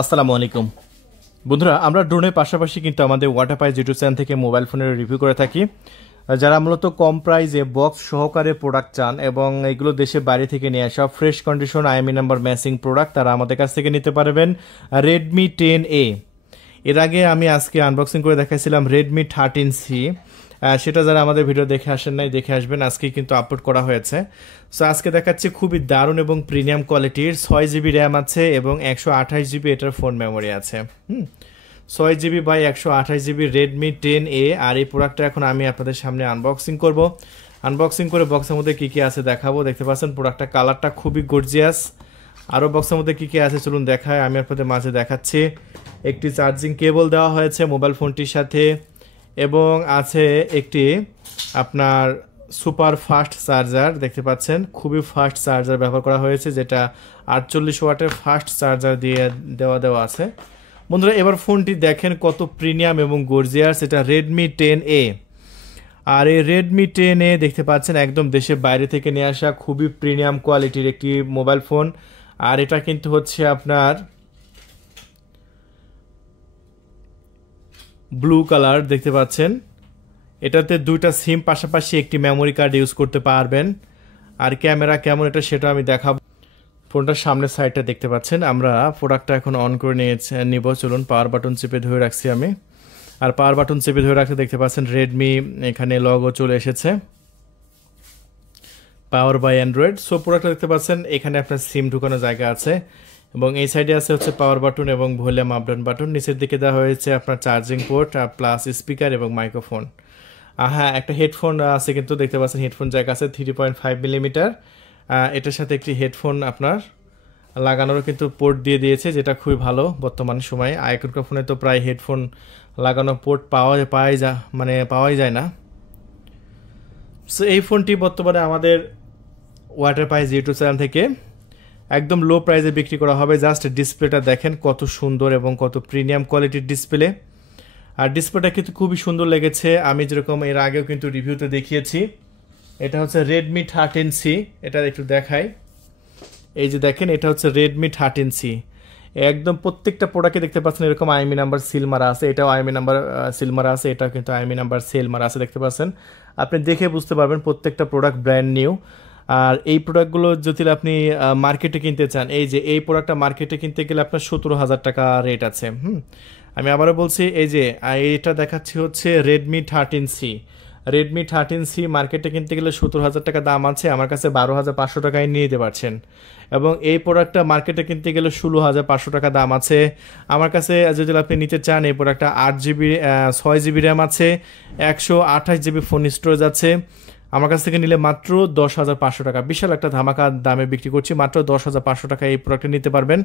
আসসালামু আলাইকুম বন্ধুরা, আমরা ড্রোনের পাশাপাশি কিন্তু আমাদের ওয়াটারপাইস ইউটিউব চ্যানেল থেকে মোবাইল ফোনের রিভিউ করে থাকি। যারা মূলত কম প্রাইসে বক্স সহকারে প্রোডাক্ট চান এবং এগুলো দেশের বাইরে থেকে নিয়ে আসা fresh condition IME number matching product, তারা আমাদের কাছ থেকে নিতে পারবেন রেডমি 10A। এর আগে আমি আজকে আনবক্সিং করে দেখাইছিলাম রেডমি 13C। সেটা যারা আমাদের ভিডিও দেখে আসেন নাই, দেখে আসবেন, আজকে কিন্তু আপলোড করা হয়েছে। সো আজকে দেখাচ্ছি খুবই দারুণ এবং প্রিমিয়াম কোয়ালিটির 6GB র্যাম আছে এবং 128GB এটার ফোন মেমোরি আছে। 6GB by 128GB Redmi 10A। আর এই প্রোডাক্টটা এখন আমি আপনাদের সামনে আনবক্সিং করব। আনবক্সিং করে বক্সের মধ্যে কী কী আছে দেখাবো। দেখতে পাচ্ছেন প্রোডাক্টটা কালারটা খুবই গর্জিয়াস। আরও বক্সের মধ্যে কী কী আছে চলুন দেখায়, আমি আপনাদের মাঝে দেখাচ্ছি। একটি চার্জিং কেবল দেওয়া হয়েছে মোবাইল ফোনটির সাথে এবং আছে একটি আপনার সুপার ফাস্ট চার্জার। দেখতে পাচ্ছেন খুবই ফাস্ট চার্জার ব্যবহার করা হয়েছে, যেটা 48 ওয়াটের ফাস্ট চার্জার দিয়ে দেওয়া আছে। বন্ধুরা এবার ফোনটি দেখেন কত প্রিমিয়াম এবং গর্জিয়াস, এটা রেডমি 10A। আর এই রেডমি 10A দেখতে পাচ্ছেন একদম দেশের বাইরে থেকে নিয়ে আসা খুবই প্রিমিয়াম কোয়ালিটির একটি মোবাইল ফোন। আর এটা কিন্তু হচ্ছে আপনার ব্লু কালার, দেখতে পাচ্ছেন। এটাতে দুইটা সিম পাশাপাশি একটি মেমোরি কার্ড ইউজ করতে পারবেন। আর ক্যামেরা কেমন এটা সেটা আমি দেখাবো। ফোনটার সামনের সাইডটা দেখতে পাচ্ছেন। আমরা প্রোডাক্টটা এখন অন করে নিব। চলুন, পাওয়ার বাটন চেপে ধরে রাখছি আমি। আর পাওয়ার বাটন চেপে ধরে রাখতে দেখতে পাচ্ছেন রেডমি এখানে লগো চলে এসেছে, পাওয়ার বাই অ্যান্ড্রয়েড। সো প্রোডাক্টটা দেখতে পাচ্ছেন, এখানে আপনার সিম ঢুকানোর জায়গা আছে এবং এই সাইডে আছে হচ্ছে পাওয়ার বাটন এবং ভলিউম আপ ডাউন বাটন। নিচের দিকে দেওয়া হয়েছে আপনার চার্জিং পোর্ট প্লাস স্পিকার এবং মাইক্রোফোন। হ্যাঁ, একটা হেডফোন আছে কিন্তু দেখতে পাচ্ছেন হেডফোন জ্যাক আছে 3.5 মিলিমিটার। এটার সাথে একটি হেডফোন আপনার লাগানোরও কিন্তু পোর্ট দিয়ে দিয়েছে, যেটা খুবই ভালো বর্তমান সময়ে। এখনকার ফোনে তো প্রায় হেডফোন লাগানো পোর্ট পাওয়াই যায় না। সো এই ফোনটি বর্তমানে আমাদের ওয়াটারপাইস ইউটিউব চ্যানেল থেকে একদম লো প্রাইসে বিক্রি করা হবে। জাস্ট ডিসপ্লেটা দেখেন কত সুন্দর এবং কত প্রিমিয়াম কোয়ালিটির ডিসপ্লে। আর ডিসপ্লেটা কিন্তু খুবই সুন্দর লেগেছে, আমি যেরকম এর আগেও কিন্তু রিভিউতে দেখিয়েছি। এটা হচ্ছে রেডমি 13C। এটা একটু দেখাই, এই যে দেখেন এটা হচ্ছে রেডমি 13C। একদম প্রত্যেকটা প্রোডাক্টে দেখতে পাচ্ছেন এরকম আইএমই নাম্বার সিল মারা আছে। এটাও আইএমই নাম্বার সিল মারা আছে, এটাও কিন্তু আইএমই নাম্বার সেল মারা আছে। দেখতে পাচ্ছেন, আপনি দেখে বুঝতে পারবেন প্রত্যেকটা প্রোডাক্ট ব্র্যান্ড নিউ। আর এই প্রোডাক্টগুলো যদি আপনি মার্কেটে কিনতে চান, এই যে এই প্রোডাক্টটা মার্কেটে কিনতে গেলে আপনার 17,000 টাকা রেট আছে। আমি আবারও বলছি, এই যে এটা দেখাচ্ছি হচ্ছে রেডমি 13C। রেডমি 13C মার্কেটে কিনতে গেলে 17,000 টাকা দাম আছে, আমার কাছে 12,500 টাকায় নিয়ে যেতে পারছেন। এবং এই প্রোডাক্টটা মার্কেটে কিনতে গেলে 16,500 টাকা দাম আছে আমার কাছে। যদি আপনি নিতে চান, এই প্রোডাক্টটা 6GB র্যাম আছে, 128GB ফোন স্টোরেজ আছে। আমার কাছ থেকে নিলে মাত্র 10,500 টাকা, বিশাল একটা ধামাকা দামে বিক্রি করছি। মাত্র 10,500 টাকা এই প্রোডাক্টটা নিতে পারবেন।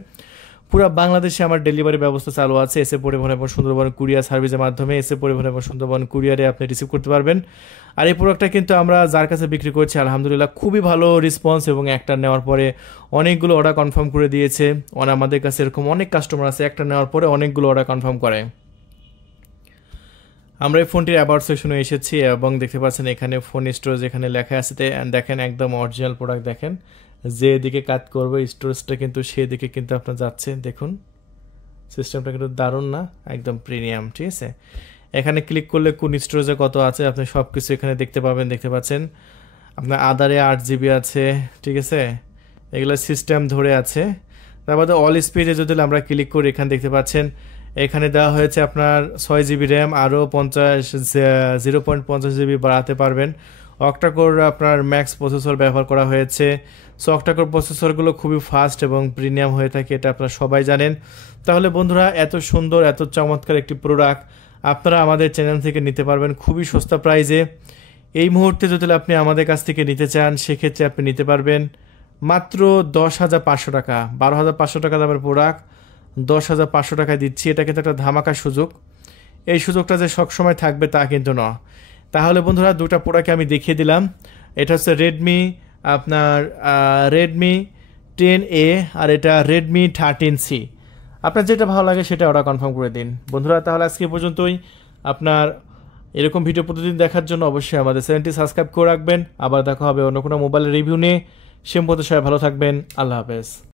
পুরো বাংলাদেশে আমার ডেলিভারি ব্যবস্থা চালু আছে এসএ পরিবহন এবং সুন্দরবন কুরিয়ার সার্ভিসের মাধ্যমে। এসএ পরিবহন এবং সুন্দরবন কুরিয়ারে আপনি রিসিভ করতে পারবেন। আর এই প্রোডাক্টটা কিন্তু আমরা যার কাছে বিক্রি করছি আলহামদুলিল্লাহ খুবই ভালো রেসপন্স, এবং একটা নেওয়ার পরে অনেকগুলো অর্ডার কনফার্ম করে দিয়েছে। আমাদের কাছে এরকম অনেক কাস্টমার আছে একটা নেওয়ার পরে অনেকগুলো অর্ডার কনফার্ম করে। আমরা এই ফোনটির অ্যাবাউট সেকশনে এসেছি এবং দেখতে পাচ্ছেন এখানে ফোন স্টোরেজ এখানে লেখা আছে। দেখেন একদম অরিজিনাল প্রোডাক্ট, দেখেন যেদিকে কাজ করবে স্টোরেজটা কিন্তু সেদিকে কিন্তু আপনার যাচ্ছে। দেখুন সিস্টেমটা কিন্তু দারুণ না, একদম প্রিমিয়াম, ঠিক আছে। এখানে ক্লিক করলে কোন স্টোরেজে কত আছে আপনি সব কিছু এখানে দেখতে পাবেন। দেখতে পাচ্ছেন আপনার আদারে 8GB আছে, ঠিক আছে, এগুলো সিস্টেম ধরে আছে। তারপরে অল স্পিডে যদি আমরা ক্লিক করি, এখানে দেখতে পাচ্ছেন এখানে দেওয়া হয়েছে আপনার 6GB র্যাম, আরও 0.50GB বাড়াতে পারবেন। অক্টাকোর আপনার ম্যাক্স প্রসেসর ব্যবহার করা হয়েছে। সো অক্টাকোর প্রসেসরগুলো খুবই ফাস্ট এবং প্রিমিয়াম হয়ে থাকে, এটা আপনারা সবাই জানেন। তাহলে বন্ধুরা এত সুন্দর এত চমৎকার একটি প্রোডাক্ট আপনারা আমাদের চ্যানেল থেকে নিতে পারবেন খুবই সস্তা প্রাইসে। এই মুহূর্তে যদি আপনি আমাদের কাছ থেকে নিতে চান, সেক্ষেত্রে আপনি নিতে পারবেন মাত্র 10,500 টাকা। 12,500 টাকা দামের প্রোডাক্ট 10,500 টাকায় দিচ্ছি। এটা কিন্তু একটা ধামাকা সুযোগ। এই সুযোগটা যে সবসময় থাকবে তা কিন্তু না। তাহলে বন্ধুরা দুটা প্রোডাক্ট আমি দেখিয়ে দিলাম। এটা হচ্ছে রেডমি 10A আর এটা রেডমি 13C। আপনার যেটা ভালো লাগে সেটা অর্ডার কনফার্ম করে দিন বন্ধুরা। তাহলে আজকে পর্যন্তই। আপনার এরকম ভিডিও প্রতিদিন দেখার জন্য অবশ্যই আমাদের চ্যানেলটি সাবস্ক্রাইব করে রাখবেন। আবার দেখা হবে অন্য কোনো মোবাইলের রিভিউ নিয়ে। সে পর্যন্ত সবাই ভালো থাকবেন। আল্লাহ হাফেজ।